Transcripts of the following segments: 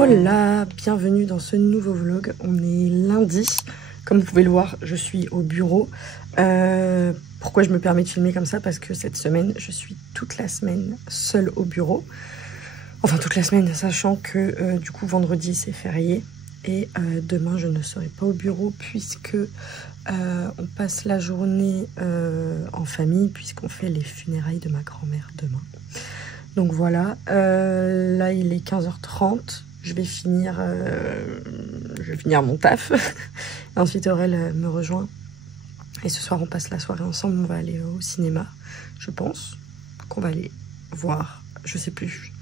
Hola, bienvenue dans ce nouveau vlog. On est lundi, comme vous pouvez le voir, je suis au bureau. Pourquoi je me permets de filmer comme ça? Parce que cette semaine, je suis toute la semaine seule au bureau. Enfin toute la semaine, sachant que du coup vendredi c'est férié. Et demain je ne serai pas au bureau puisque on passe la journée en famille, puisqu'on fait les funérailles de ma grand-mère demain. Donc voilà, là il est 15h30. Je vais finir mon taf. Et ensuite Aurel me rejoint. Et ce soir on passe la soirée ensemble. On va aller au cinéma, je pense. Qu'on va aller voir, je sais plus.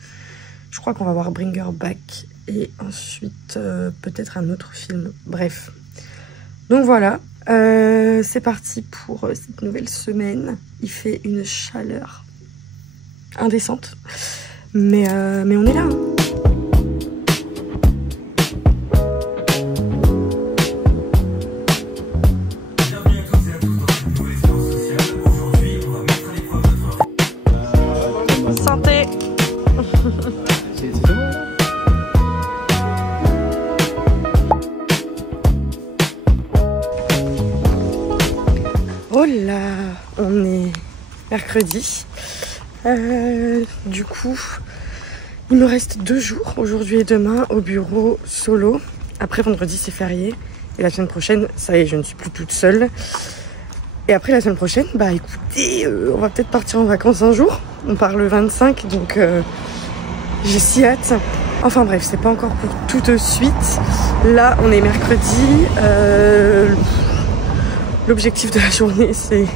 Je crois qu'on va voir Bring Her Back. Et ensuite peut-être un autre film. Bref. Donc voilà. C'est parti pour cette nouvelle semaine. Il fait une chaleur indécente. Mais on est là. Hein. Santé. Oh là, on est mercredi. Du coup, il me reste 2 jours, aujourd'hui et demain, au bureau solo. Après vendredi, c'est férié. Et la semaine prochaine, ça y est, je ne suis plus toute seule. Et après la semaine prochaine, bah écoutez, on va peut-être partir en vacances un jour. On part le 25, donc j'ai si hâte. Enfin bref, c'est pas encore pour tout de suite. Là, on est mercredi. L'objectif de la journée, c'est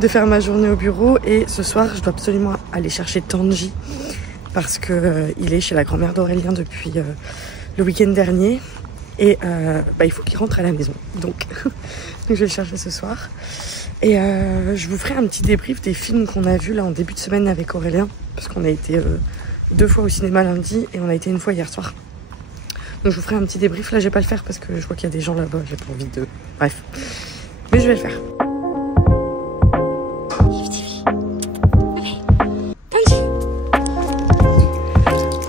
de faire ma journée au bureau. Et ce soir, je dois absolument aller chercher Tanji. Parce que il est chez la grand-mère d'Aurélien depuis le week-end dernier. Et bah, il faut qu'il rentre à la maison. Donc je vais le chercher ce soir. Et je vous ferai un petit débrief des films qu'on a vus là en début de semaine avec Aurélien. Parce qu'on a été 2 fois au cinéma lundi et on a été 1 fois hier soir. Donc je vous ferai un petit débrief. Là, je vais pas le faire parce que je vois qu'il y a des gens là-bas. J'ai pas envie de... Bref. Mais je vais le faire.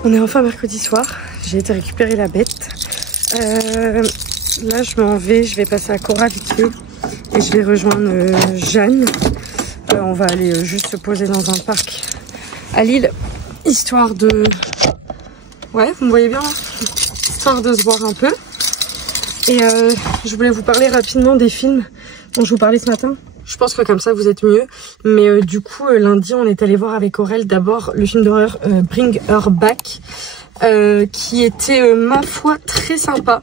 On est enfin mercredi soir. J'ai été récupérer la bête. Là, je m'en vais. Je vais passer à Cora vite fait. Et je vais rejoindre Jeanne. On va aller juste se poser dans un parc à Lille. Histoire de... Ouais, vous me voyez bien, hein, histoire de se voir un peu. Et je voulais vous parler rapidement des films dont je vous parlais ce matin. Je pense que comme ça vous êtes mieux. Mais du coup lundi on est allé voir avec Aurel d'abord le film d'horreur Bring Her Back, qui était ma foi très sympa.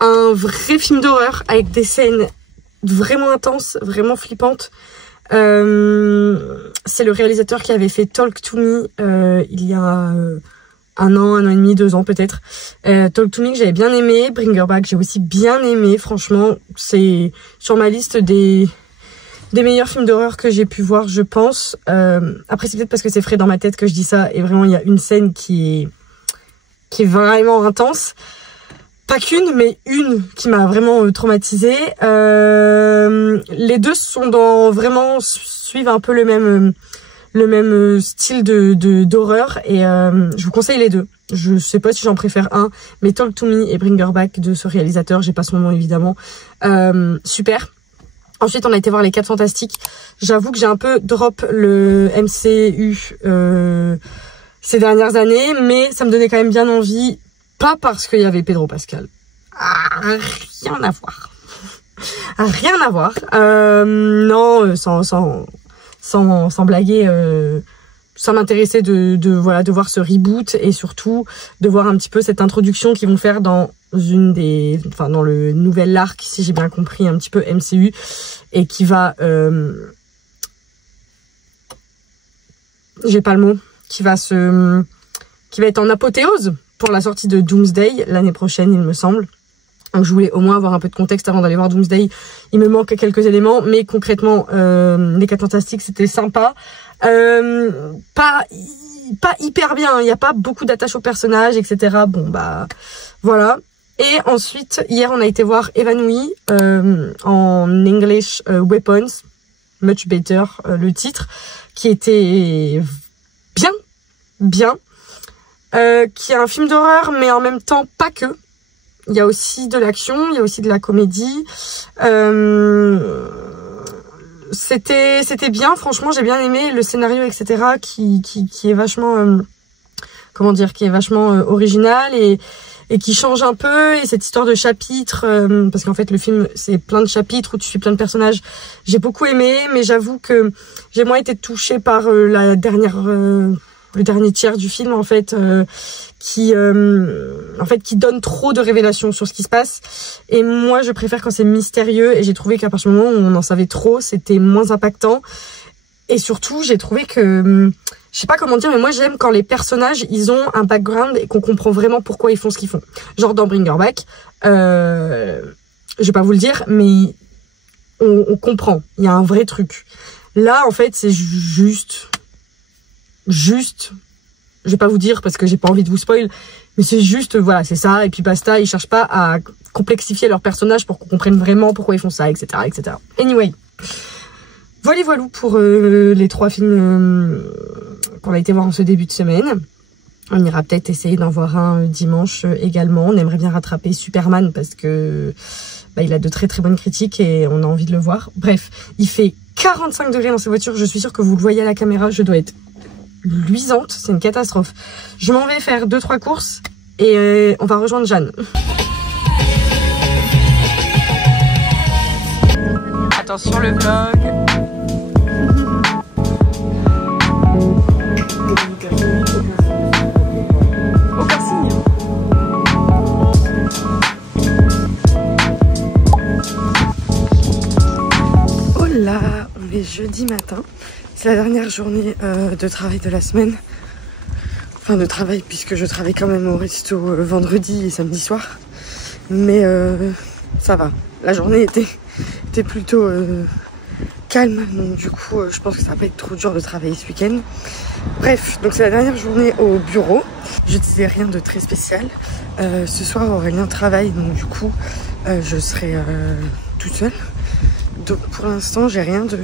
Un vrai film d'horreur avec des scènes vraiment intenses, vraiment flippantes. C'est le réalisateur qui avait fait Talk to Me il y a 1 an, 1 an et demi, 2 ans peut-être. Talk to Me que j'avais bien aimé. Bring Her Back j'ai aussi bien aimé. Franchement, c'est sur ma liste des meilleurs films d'horreur que j'ai pu voir, je pense. Après, c'est peut-être parce que c'est frais dans ma tête que je dis ça. Et vraiment, il y a une scène qui est vraiment intense. Pas qu'une, mais une qui m'a vraiment traumatisée. Les deux sont suivent un peu le même style d'horreur. Et je vous conseille les deux. Je sais pas si j'en préfère un, mais Talk to Me et Bring Her Back de ce réalisateur, j'ai pas son nom évidemment. Super. Ensuite, on a été voir les 4 Fantastiques. J'avoue que j'ai un peu drop le MCU ces dernières années, mais ça me donnait quand même bien envie. Pas parce qu'il y avait Pedro Pascal. Rien à voir. Rien à voir. Non, sans blaguer, ça m'intéressait de voir ce reboot et surtout de voir un petit peu cette introduction qu'ils vont faire dans dans le nouvel arc, si j'ai bien compris, un petit peu MCU, et qui va j'ai pas le mot, qui va être en apothéose pour la sortie de Doomsday l'année prochaine, il me semble. Donc je voulais au moins avoir un peu de contexte avant d'aller voir Doomsday. Il me manque quelques éléments, mais concrètement, les 4 Fantastiques, c'était sympa. Pas hyper bien, il n'y a pas beaucoup d'attache au personnage, etc. Bon bah voilà. Et ensuite, hier, on a été voir Évanoui en English Weapons, Much Better, le titre, qui était bien. qui est un film d'horreur, mais en même temps pas que. Il y a aussi de l'action, il y a aussi de la comédie. C'était bien, franchement, j'ai bien aimé le scénario, etc. qui est vachement, comment dire, qui est vachement original et qui change un peu. Et cette histoire de chapitres, parce qu'en fait le film c'est plein de chapitres où tu suis plein de personnages. J'ai beaucoup aimé, mais j'avoue que j'ai moins été touchée par le dernier tiers du film en fait, qui donne trop de révélations sur ce qui se passe. Et moi je préfère quand c'est mystérieux, et j'ai trouvé qu'à partir du moment où on en savait trop, c'était moins impactant. Et surtout j'ai trouvé que, je sais pas comment dire, mais moi j'aime quand les personnages ils ont un background et qu'on comprend vraiment pourquoi ils font ce qu'ils font. Genre dans Bring Her Back, je vais pas vous le dire, mais on comprend, il y a un vrai truc. Là en fait c'est juste, je vais pas vous dire parce que j'ai pas envie de vous spoil, mais c'est juste, voilà, c'est ça, et puis basta. Ils cherchent pas à complexifier leurs personnages pour qu'on comprenne vraiment pourquoi ils font ça, etc., etc. Anyway, voilà pour les 3 films qu'on a été voir en ce début de semaine. On ira peut-être essayer d'en voir un dimanche également. On aimerait bien rattraper Superman parce que il a de très très bonnes critiques et on a envie de le voir. Bref, il fait 45 degrés dans ces voitures. Je suis sûre que vous le voyez à la caméra. Je dois être luisante, c'est une catastrophe. Je m'en vais faire 2-3 courses et on va rejoindre Jeanne. Attention le vlog. Aucun signe. Oh là, on est jeudi matin. C'est la dernière journée de travail de la semaine. Enfin de travail puisque je travaille quand même au resto vendredi et samedi soir. Mais ça va. La journée était plutôt calme. Donc du coup je pense que ça va pas être trop dur de travailler ce week-end. Bref, donc c'est la dernière journée au bureau. Je disais rien de très spécial. Ce soir Aurélien travaille, donc du coup je serai toute seule. Donc pour l'instant j'ai rien de...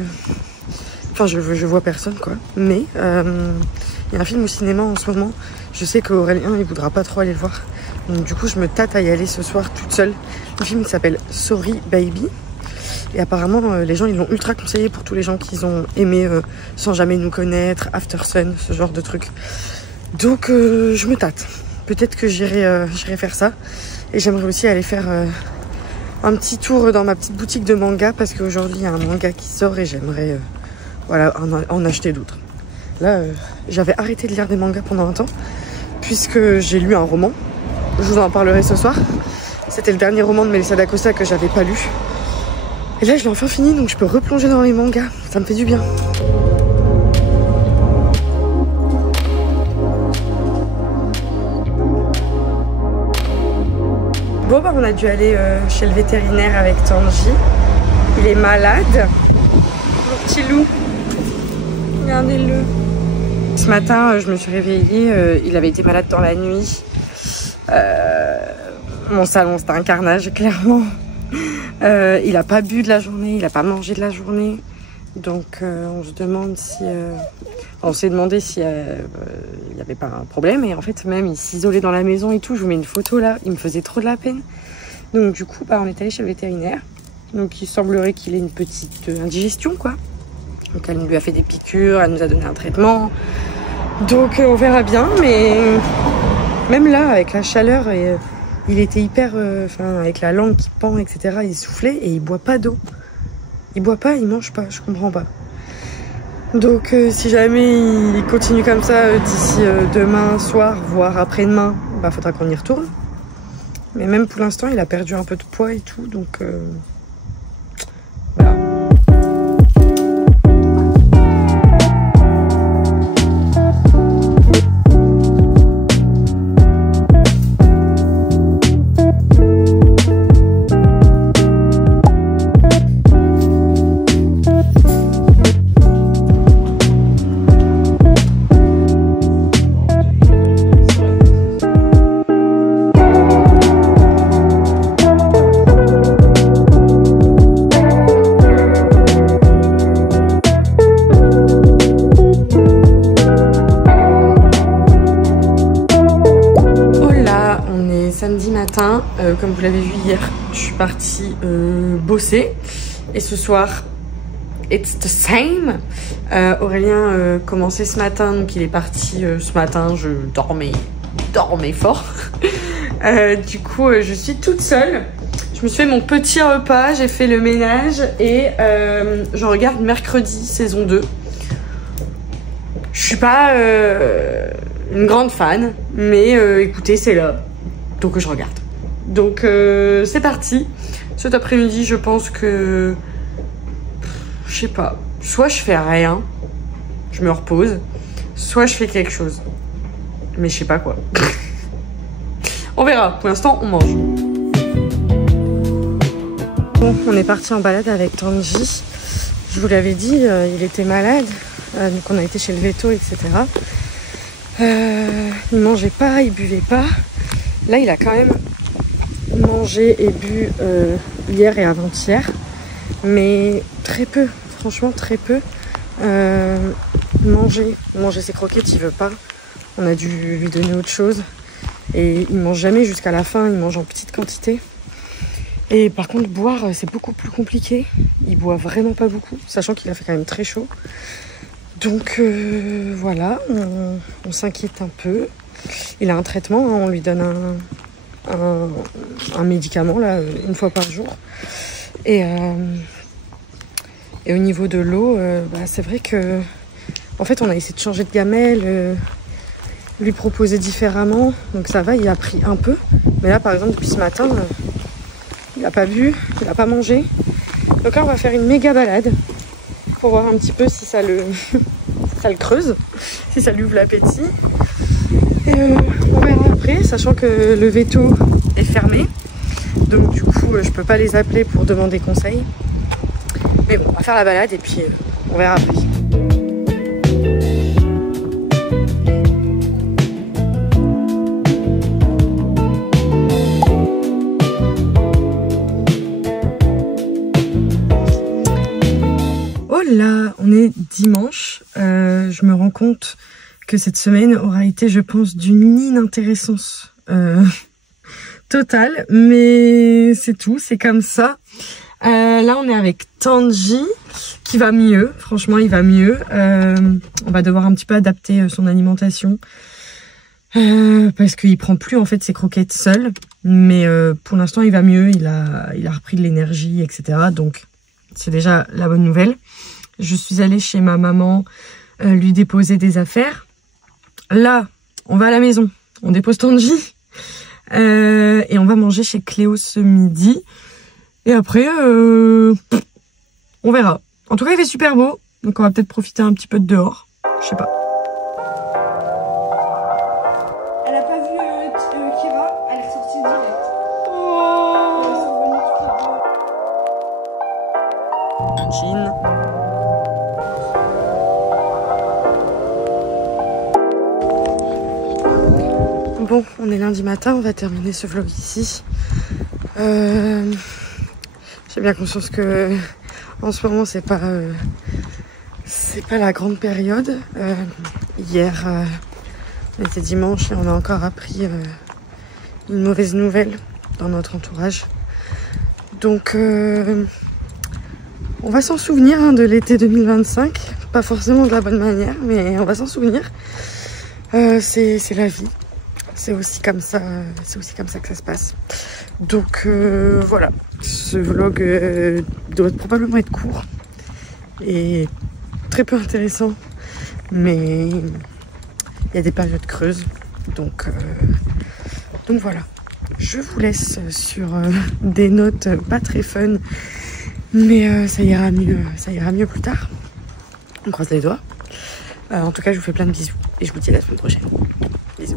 Enfin, je vois personne, quoi. Mais il y a un film au cinéma en ce moment. Je sais qu'Aurélien, il voudra pas trop aller le voir. Donc du coup, je me tâte à y aller ce soir toute seule. Le film s'appelle Sorry Baby. Et apparemment, les gens, ils l'ont ultra conseillé pour tous les gens qui ont aimé Sans jamais nous connaître, After Sun, ce genre de trucs. Donc, je me tâte. Peut-être que j'irai faire ça. Et j'aimerais aussi aller faire... un petit tour dans ma petite boutique de manga parce qu'aujourd'hui, il y a un manga qui sort et j'aimerais... voilà, en acheter d'autres. Là, j'avais arrêté de lire des mangas pendant un temps, puisque j'ai lu un roman. Je vous en parlerai ce soir. C'était le dernier roman de Melissa d'Acosta que j'avais pas lu. Et là, je l'ai enfin fini, donc je peux replonger dans les mangas. Ça me fait du bien. Bon, bah, on a dû aller chez le vétérinaire avec Tanji. Il est malade. Mon petit loup. Regardez-le. Ce matin, je me suis réveillée. Il avait été malade dans la nuit. Mon salon, c'était un carnage, clairement. Il n'a pas bu de la journée, il n'a pas mangé de la journée. Donc, on se demande si... on s'est demandé s'il n'y avait pas un problème. Et en fait, même, il s'isolait dans la maison et tout. Je vous mets une photo là. Il me faisait trop de la peine. Donc, du coup, on est allé chez le vétérinaire. Donc, il semblerait qu'il ait une petite indigestion, quoi. Donc, elle lui a fait des piqûres, elle nous a donné un traitement. Donc, on verra bien. Mais même là, avec la chaleur, il était hyper... avec la langue qui pend, etc., il soufflait et il boit pas d'eau. Il boit pas, il mange pas, je comprends pas. Donc, si jamais il continue comme ça d'ici demain soir, voire après-demain, faudra qu'on y retourne. Mais même pour l'instant, il a perdu un peu de poids et tout, donc... voilà. Là, on est samedi matin. Comme vous l'avez vu hier, je suis partie bosser. Et ce soir, it's the same. Aurélien commençait ce matin, donc il est parti ce matin. Je dormais fort. Du coup, je suis toute seule. Je me suis fait mon petit repas, j'ai fait le ménage et je regarde Mercredi saison 2. Je suis pas une grande fan, mais écoutez, c'est là. Donc je regarde. Donc c'est parti. Cet après-midi, je pense que... Je sais pas. Soit je fais rien, je me repose, soit je fais quelque chose. Mais je sais pas quoi. On verra. Pour l'instant, on mange. Bon, on est parti en balade avec Tanji. Je vous l'avais dit, il était malade. Donc on a été chez le veto, etc. Il mangeait pas, il buvait pas. Là, il a quand même mangé et bu hier et avant-hier. Mais très peu, franchement très peu. Manger ses croquettes, il veut pas. On a dû lui donner autre chose. Et il mange jamais jusqu'à la fin, il mange en petite quantité. Et par contre, boire, c'est beaucoup plus compliqué. Il boit vraiment pas beaucoup, sachant qu'il a fait quand même très chaud. Donc voilà, on s'inquiète un peu. Il a un traitement, hein, on lui donne un médicament là, une fois par jour. Et au niveau de l'eau, c'est vrai que en fait on a essayé de changer de gamelle, lui proposer différemment. Donc ça va, il a pris un peu. Mais là par exemple depuis ce matin, il n'a pas bu, il n'a pas mangé. Donc là on va faire une méga balade pour voir un petit peu si ça le creuse, si ça lui ouvre l'appétit. Et on verra après, sachant que le veto est fermé. Donc du coup, je peux pas les appeler pour demander conseil. Mais bon, on va faire la balade et puis on verra après. Là, on est dimanche. Je me rends compte que cette semaine aura été, je pense, d'une inintéressance totale. Mais c'est tout, c'est comme ça. Là, on est avec Tanji, qui va mieux. Franchement, il va mieux. On va devoir un petit peu adapter son alimentation. Parce qu'il prend plus, en fait, ses croquettes seul. Mais pour l'instant, il va mieux. Il a repris de l'énergie, etc. Donc, c'est déjà la bonne nouvelle. Je suis allée chez ma maman lui déposer des affaires. Là, on va à la maison, on dépose Tanji et on va manger chez Cléo ce midi. Et après, on verra. En tout cas, il fait super beau, donc on va peut-être profiter un petit peu de dehors. Je sais pas. Elle a pas vu Kira, elle est sortie direct. Jean. Bon, on est lundi matin, on va terminer ce vlog ici. J'ai bien conscience que en ce moment c'est pas la grande période. Hier, on était dimanche et on a encore appris une mauvaise nouvelle dans notre entourage. Donc, on va s'en souvenir hein, de l'été 2025. Pas forcément de la bonne manière, mais on va s'en souvenir. C'est la vie. C'est aussi comme ça que ça se passe. Donc voilà, ce vlog doit probablement être court et très peu intéressant, mais il y a des périodes creuses. Donc voilà, je vous laisse sur des notes pas très fun, mais ça ira mieux plus tard. On croise les doigts. En tout cas, je vous fais plein de bisous et je vous dis à la semaine prochaine. Bisous.